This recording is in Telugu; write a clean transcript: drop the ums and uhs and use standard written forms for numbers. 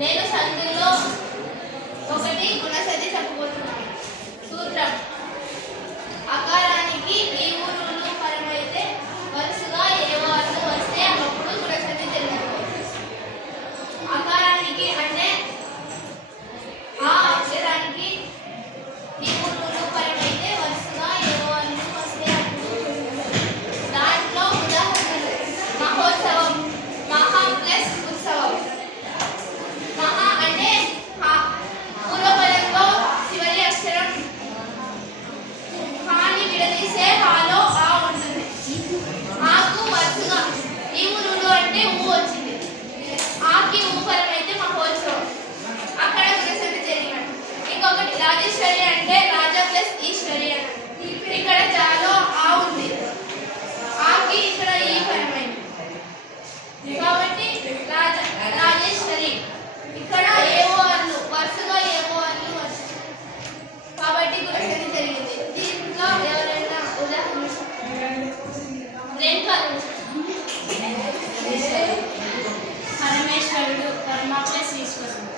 నేను సందులో ఒకటి గుణసతి చెప్పబోతున్నాను. సూత్రం: అకారానికి ఈ ఊరులు పరమైతే వరుసగా ఏ వారు వస్తే అప్పుడు గుణసతి తెలుసుకోవచ్చు. అకారానికి అంటే ఆ అక్షరానికి ఈ ఊరులు పరమైతే వరుసగా ఏ వారు వస్తే అప్పుడు దాంట్లో ఉదాహరణలు: మహోత్సవం, మహా ప్లస్ ఉత్సవం. మహా అంటే పూర్వపదంలో చివరి అక్షరం హాని విడదీసే హాలో ఆ ఉంటుంది. ఆకు వరుసగా ఈ ఊరులు అంటే ఊ వచ్చింది. ఆకి ఊపరం అయితే మహోత్సవం, అక్కడ గుణసంతి జరిగినట్టు. ఇంకొకటి రాజేశ్వరి అంటే రాజా ప్లస్ ఈశ్వరి అని. ఇక్కడ జాలో ఆ ఉంది, ఆకి ఇక్కడ ఈ పరమైంది కాబట్టి రాజేశ్వరి. ఇక్కడ ఏవో అల్లు వరుసగా ఏవో అల్లు వచ్చింది కాబట్టి గుణసంతి జరిగింది. దీంట్లో ఎవరైనా ఉదాహరణ పరమేశ్వరుడు, పరమ ప్లస్ ఈశ్వరుడు.